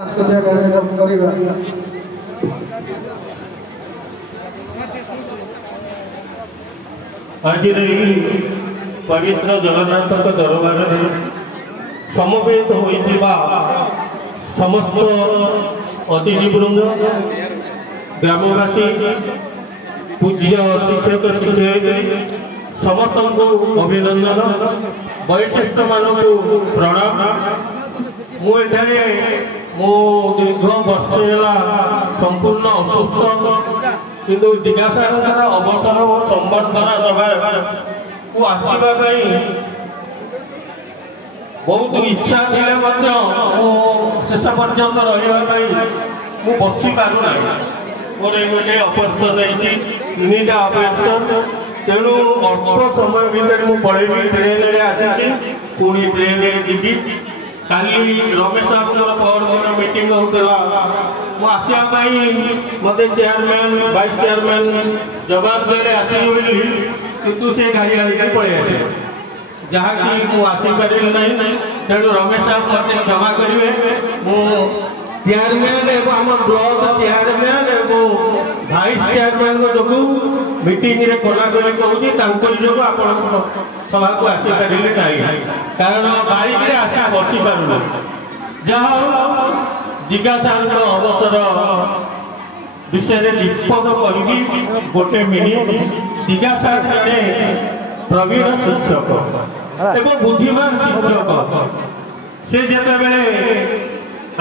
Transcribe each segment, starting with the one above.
आज पवित्र जगन्नाथ दरबार समवेत होइतिबा समस्त अतिथिवृंद ग्रामवासी पूज्य शिक्षक शिक्षयित्री समस्त को अभिनंदन वयोज्येष्ठ मान प्रणाम। मुझे मो दीर्घ वर्ष संपूर्ण असुस्थ किंतु दिगासागर अवसर और संबर्धना सभा को आसवाई बहुत इच्छा थिले शेष पर्यंत रही बसी पारना मोर गोटे ऑपरेशन तीनटा ऑपरेशन तेणु अल्प समय भितर मुझे पढ़ेबी ट्रेन आसी पुणी ट्रेन जी काली रमेश साहब मीटिंग होता मुझे मत चेयरमैन वाइस चेयरमैन जवाब देने आसबी कितु से गाड़ी आगे पड़े जहाँकि मुझे ना तेणु रमेश साहब मत क्षमा करेंगे मु चेयरमैन एवं आम ब्लॉक चेयरमैन एवं वाइस चेयरमैन जो मीटिंग रे कोलाकोली कहूँ जो आप सभा को आसपारे ना कारण बाइक आसी बसी पार जहाँ जिज्ञासा अवसर विषय दीपक करी गोटे मिनिट जिज्ञासा जड़े प्रवीण शिक्षक एवं बुद्धिमान शिक्षक से जिते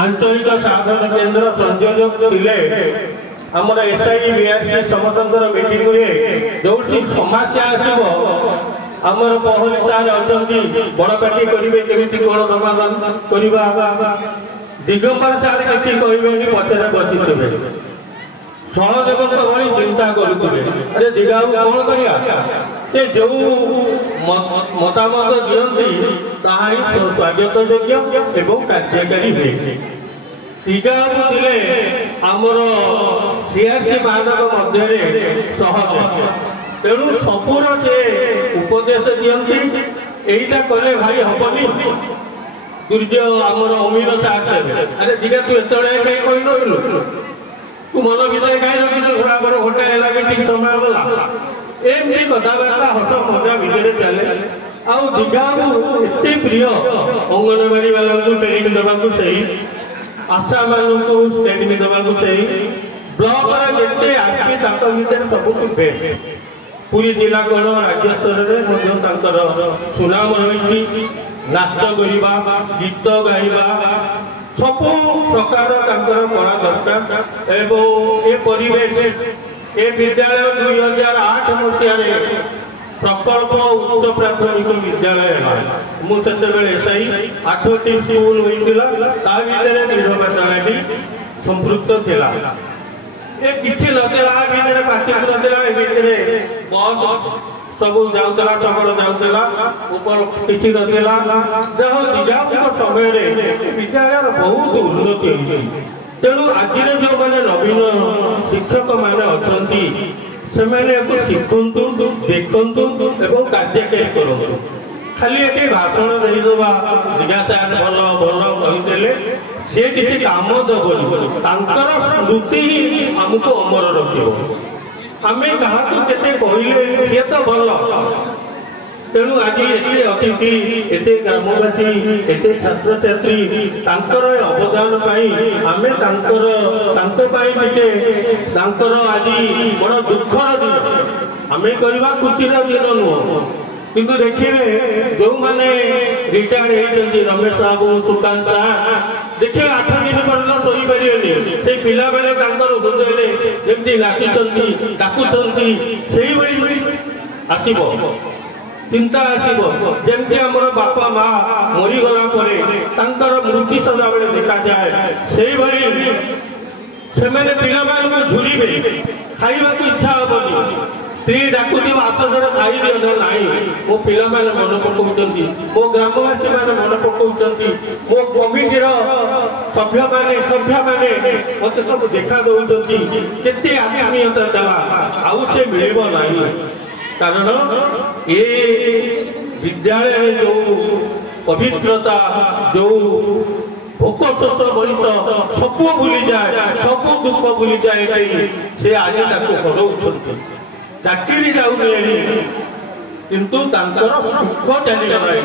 आंचलिक साधन केन्द्र संयोजक थे आमर एसआई बीआरसी समस्त मीटिंग हुए जो समस्या आसब आमर पहली सार अच्छा बड़पाटी करेंगे केमी कौन समाधान करवा दिगंबर सार किसी कहे पचर बची सहदेव भाई चिंता करुवे अरे दिगा कौन कर जो मतामत दिखती स्वागत योग्य एवं कार्यकारी हुए दिगा थे आमर सीआरसी मानक मध्य सहज तेणु सबूर से उपदेश दिखती यहीटा कले भाई हबनी दुर्जय आमर अमीर सार अरे दिगा तू एत कही नलु तू मन भर कहीं रखी घंटा है ठीक समय गला एमती कथबार्ता हस मजा भितर चले आउ दिघा एत प्रिय अंगनवाड़ी वाला ट्रेनिंग देवाक आशा मान ट्रेनिंग देवाक ब्लॉक जिते आसपी भर सबुठ बेस्ट पूरी जिला कौन राज्य स्तर में सुनाम रही नाच करवा गीत गाइबा सबू प्रकार कला दरकार एवं ये परिवेश ए विद्यालय 2008 मसीह प्रकल्प उच्च प्राथमिक विद्यालय मुझे एसआई 8टी स्कूल होता विद्यालय संपृक्त थिला ए किछि नथिला भितर पाचक नथिला बस सब जाऊला सकल जाऊला ऊपर किछि नथिला जहाँ समय विद्यालय बहुत उन्नति होती तेणु आज जो मैंने नवीन शिक्षक मैंने अच्छा शिखु देखु एवं कार्यकारी करूँ खाली ये भाषण देदेवा जिज्ञासा भल भल कहीदे सी किसी काम दबनी स्मृति ही आमको अमर रख आम क्या कहले सी तो भल तेणु आज ये अतिथि एत ग्रामवासी एत छात्र छात्री अवदान आम आज बड़ दुखर दिन आम करवा खुशीर दिन नुह किंतु देखिए जो मैंने रिटायर्ड होती रमेश साहब सुकांत साहब देखिए 8 दिन पर्यटन शोई पारे से पिला बेले हृदय जमी नाचुंट डाकुंट से आसब चिंता आसब जमी आम बापा माँ मरीगला मृत्यु सदा बेले देखा जाए से पिला झुरीबे खाइबा इच्छा हेनी स्त्री डाकुथी आस जड़े खाई दिया ना मो पिला मन पकाउं मो ग्रामवासी मैंने मन पकाउं मो कमिटीर सभ्य मैंने मत सब देखा दौरान केते आत्मीयता देला आउ से मिल ना कारण ये विद्यालय जो पवित्रता जो ভোକ ଶୋଷ ମଣିଷ ସବୁ ଭୁଲିଯାଏ, ସବୁ ଦୁଃଖ ଭୁଲିଯାଏ। ସେ ଆଜି ତାକୁ ହରଉଛନ୍ତି। ଚାକିରି ଯାଉନି କିନ୍ତୁ ତାଙ୍କର ସୁଖ ଚାଲିଗଲାଣି।